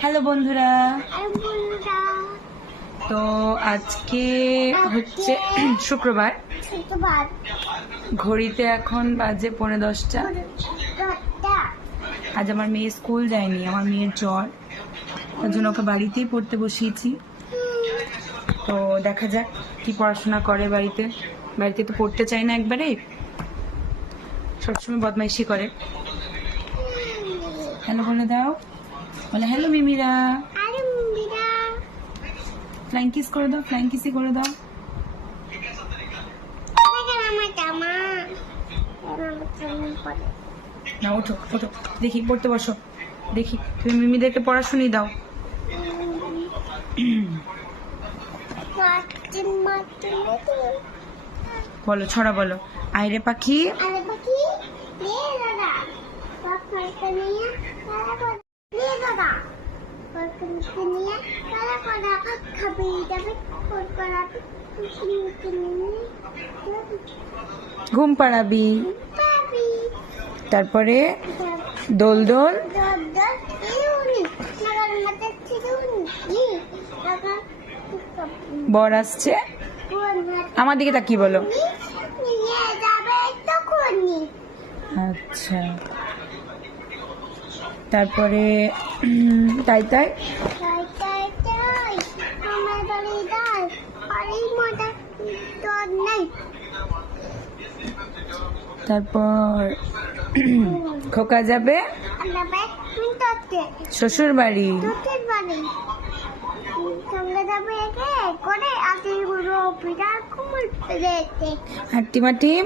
Hello বন্ধুরা, তো আজকে হচ্ছে শুক্রবার। ঘড়িতে এখন বাজে 10:45। আজ আমার মেয়ে স্কুল যায়নি, আমার মেয়ের জ্বর, তার জন্য ওকে বাড়িতেই পড়তে বসিয়েছি। তো দেখা যাক কি পড়াশোনা করে। বাড়িতে তো পড়তে চায় না, একবারে সবসময় বদমাইশি করে। হ্যালো বলে দাও, বলে হ্যালো মিমিরা, ফ্লাইং কিস করে দাও, ফ্লাইং কিসই করে দাও। না ওঠো ওঠো, দেখি পড়তে বসো, দেখি তুমি মিমিদেরকে পড়াশুনি দাও। বলো, ছড়া বলো। আইরে পাখি ঘুম পাড়াবি, তারপরে দোল দোল বর আসছে। আমার দিকে তাকিয়ে বলো। আচ্ছা, তারপরে তাই তাই তারপর খোকা যাবে শ্বশুর বাড়ি। হাট্টিমাটিম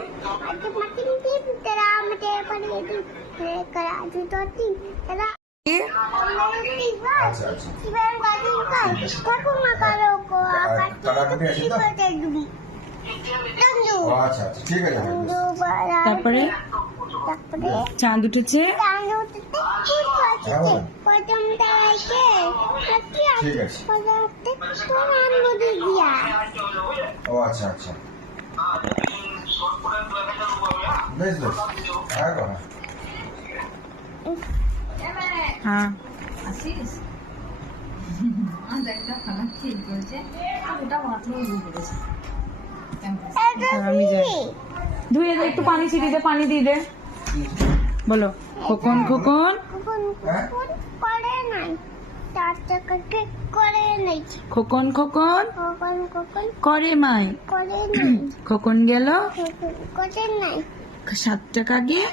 তারপরে চাঁদ উঠেছে। হ্যাঁ, আমি যাই ধুয়ে দে, একটু পানি ছিটিয়ে দে, পানি দিয়ে দে। বলো খোকন খোকন খোকন খোকন করে মাই। খোকন গেল 7 টাকা দিয়ে।